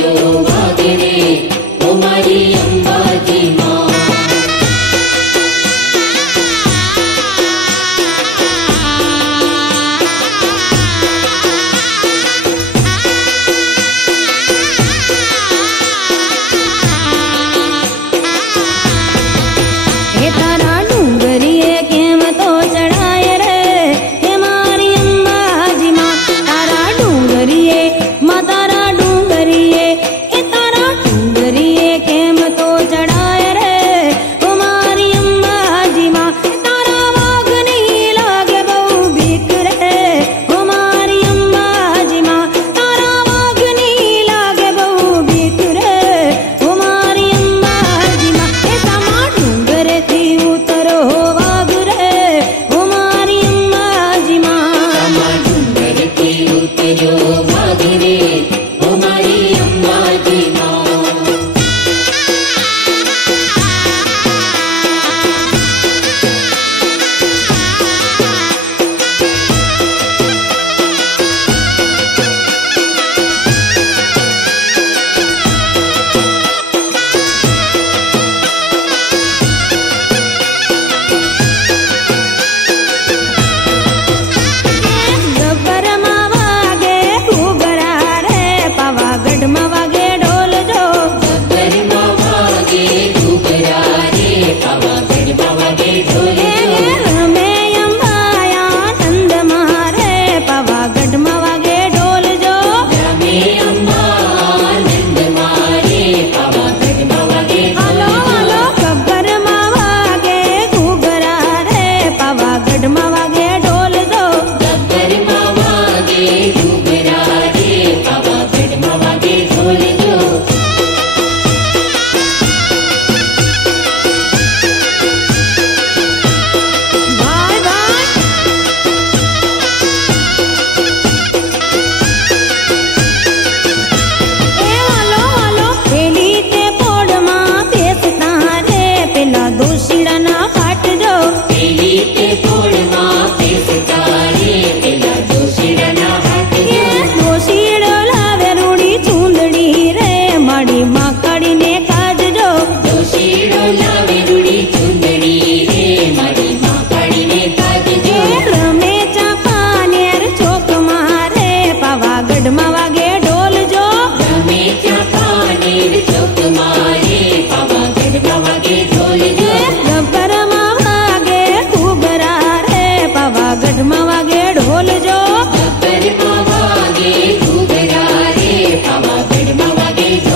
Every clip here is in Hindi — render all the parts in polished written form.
Yo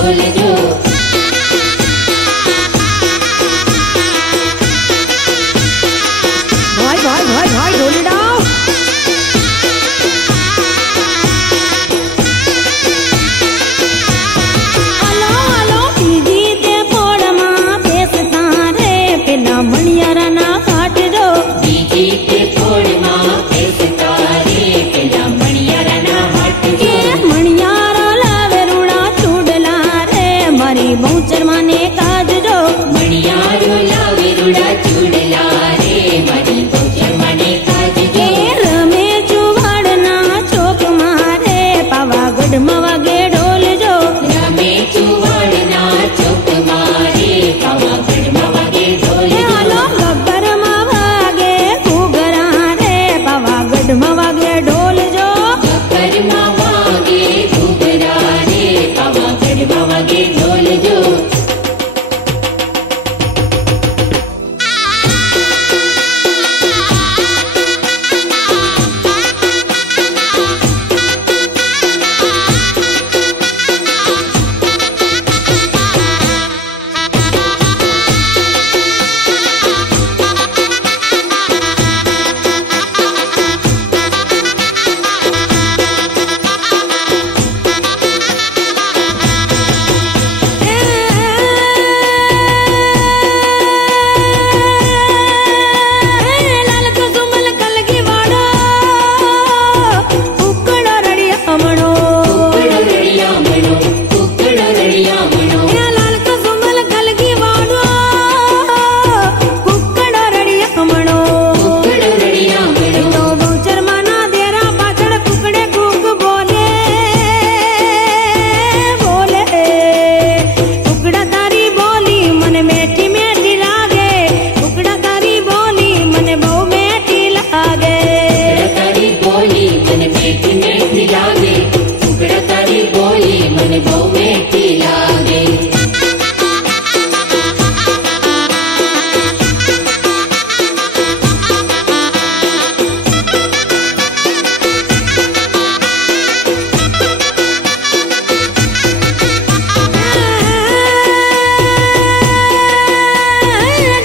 ढोल जो। भाई भाई भाई भाई ढोली डाओ। आलो आलो दीदी ते पोड़मा पेस तारे पेला मणियारा ना काट दो। दीदी ते पोड़मा पेस तारे पेला मणियारा ना हट जो। मणियारा लावे रूड़ा चूडला रे मारी बहुचर माने काज दो। मणियारो लावे रूड़ा चूडला रे मारी बहुचर माने काज जो। रमे चुवाड़ना चौक मारे पावागढ़ मवागे ढोल जो। रमे चुवाड़ना चौक मारे पावागढ़ मवागे ढोल जो। आलो गब्बर मवागे घूगरा रे पावागढ़ मवागे ढोल जो। गब्बर मवागे घूगरा रे पावागढ़ मवागे ढोल जो। लाल कसुमल कलगी वाड़ो उकड़ो रड़िया मणो। उकड़ो रड़िया मणो, उकड़ो रड़िया मणो। लाल कसुमल कलगी वाड़ो उकड़ो रड़िया मणो। उकड़ो रड़िया मणो। तो बहुचर माना देरा पाछड़ कुकड़े कूक बोले बोले। कुकड़ा तारी बोली मन मेठी मेठी लागे। कुकड़ा तारी बोली मन बहु मेठी लागे। तारी बोली मन मेठी मेठी लागे। उकड़ा तारी बोली मन बहु मेठी लागे।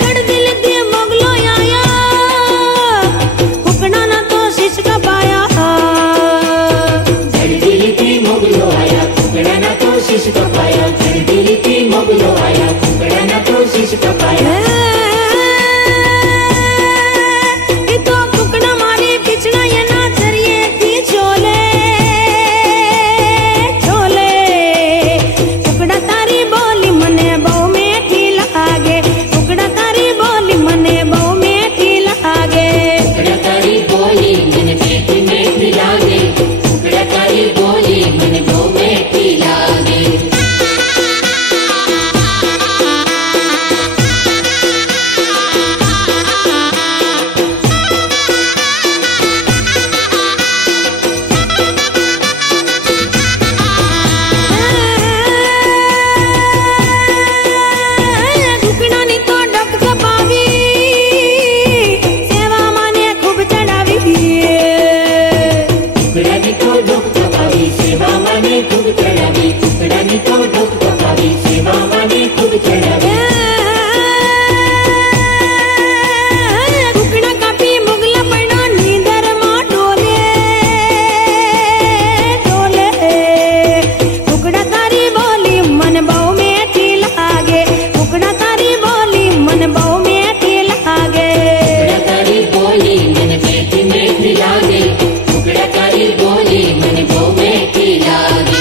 गड़ दिल दे मोगलो आया कुकड़ा ना तो शिश का पाया। दिल थी मोगलो आया कुकड़ा ना तो शिश का पाया। दिल थी मोगलो आया कुकड़ा ना तो शिश का पाया। तो कुकड़ा मारी पिछड़ा ये ना चरिए थी छोले छोले। कुकड़ा तारी बोली मने बहु मेठी लागे। कुकड़ा तारी बोली मने बहु मेठी लागे। उकड़ा तारी बोली मन मेठी मेठी लागे। उकड़ा तारी बोली मन बहु मेठी लागे। कुकड़ा नी तो डक कपावी सेवा माने खूब चढ़ावी। कुकड़ा नी तो डोक कपावी सेवा माने खूब चढ़ावी। कुकड़ा नी तो डोक कपावी सेवा माने खूब चढ़ावी। कुकड़ा कापी मुगला पड़ा नींदर मां डोले डोले। कुकड़ा तारी बोली मन बहु मेठी लागे। कुकड़ा तारी बोली मन बहु मेठी लागे। उकड़ा तारी बोली मन मेठी मेठी लागे। उकड़ा तारी बोली मन बहु मेठी लागे।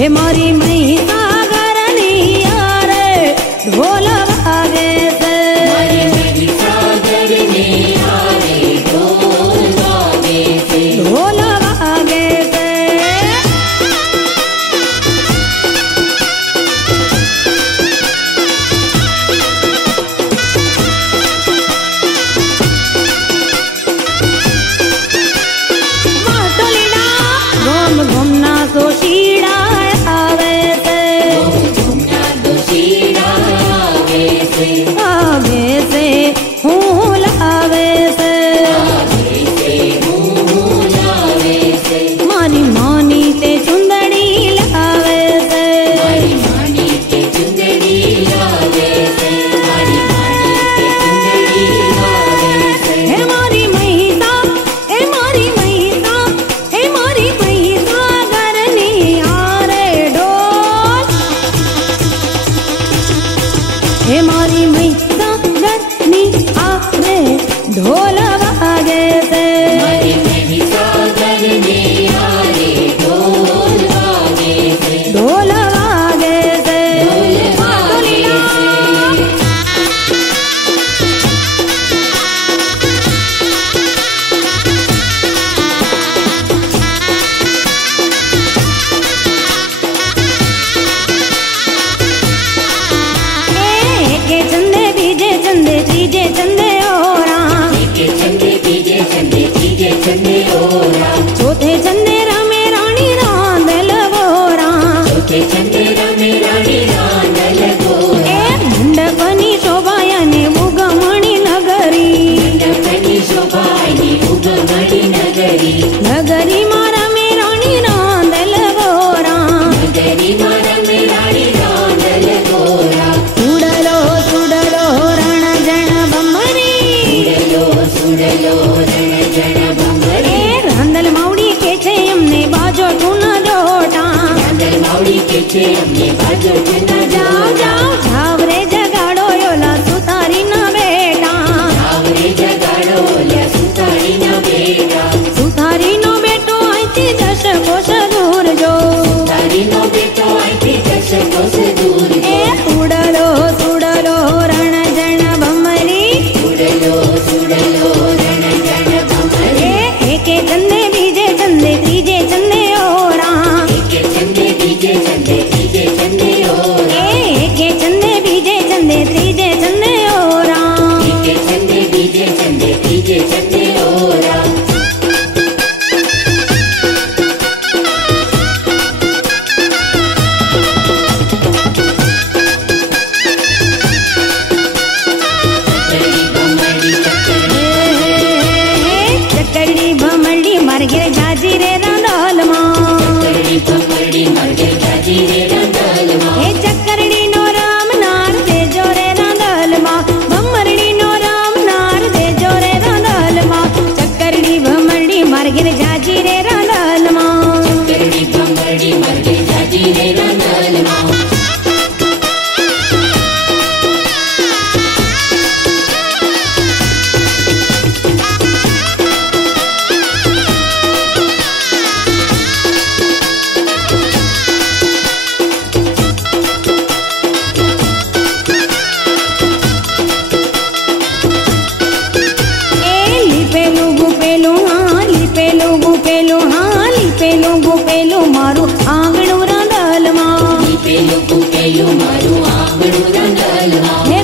हे मारी महिसागरनी यारे ढोल वागे से मारी महिसागरनी यारे ढोल वागे से ढोल वागे से माटोलीना घूम घूमना सोशीड़ा आवे से घूमना दोशीड़ा आवे से आगे से हूँ लावे से आगे से मुँह लावे से मारी मानी ते चुंदड़ी लावे से मारी मानी के चुंदड़ी लावे से मारी मानी के चुंदड़ी लावे से हे मारी महिसा हे मारी महिसा हे मारी महिसा गरनी आरे ढोल हे मारी महिसा गरनी आरे ढोल वागे से मारी महिसागरनी यारे ढोल वागे से ढोल वागे से ढोल वागे से के चंदे बीजे चंदे तीजे चंदे ओरा के चंदे तीजे चंदे तीजे चंदे ओरा चौथे चंदे रमे रानी रांदल बोरा चौथे चंदे रमे रानी रांदल गोरा ए मंडपनी शोभायाने उगमणी नगरी मंडपनी शोभायनी उगमणी नगरी नगरी मारा में रानी रांदल बोरा नगरी मारा में रानी रांदल गोरा सुडलो सुडलो रण जन बम्मरी सुडलो रण जन बंगरी ए रांदल मावड़ी के छे अमने बाजो टून जोटा रांदल मावड़ी के छे अमने बाजो टून जाओ जाओ जाओ रे जगाड़ो योला सुतारी ना बेटा आवरे जगाड़ो ल्या सुतारी ना बेटा सुतारी नो बेटो आईती दश कोश दूर जो तारी नो बेटो आईती दश कोस दूर ए उड़लो सुड़लो रण जन बम्मरी सुडलो रण जन बंगरी एके चंदे बीजे चंदे तीजे चंदे ओरा के चंदे बीजे चंदे तीजे चंदे ओरा एके चंदे बीजे चंदे तीजे चंदे ओरा के चंदे बीजे चंदे तीजे चंदे ओरा चक्करी बम्मड़ी चक्करड़ी भमरड़ी मर गिर जाजी रे रांदल मां चक्करी बम्मड़ी मरगे जाजी रे रंगल माँ हे चक्करड़ी नो राम नार दे जोरे रांदल मां भमरड़ी नो राम नार दे जोरे रांदल मां चक्करड़ी भमरड़ी मर गिर जाजी रे रांदल मां चक्करी बम्मड़ी मरगे जाजी रे रंगल माँ ए लिपेलू गुपेलू हाँ लिपेलू गुपेलू हाँ लिपेलू गुपेलू मारू आंगणू रांदल मां पेलू पेलू मारू आंगणू रंगल माँ हे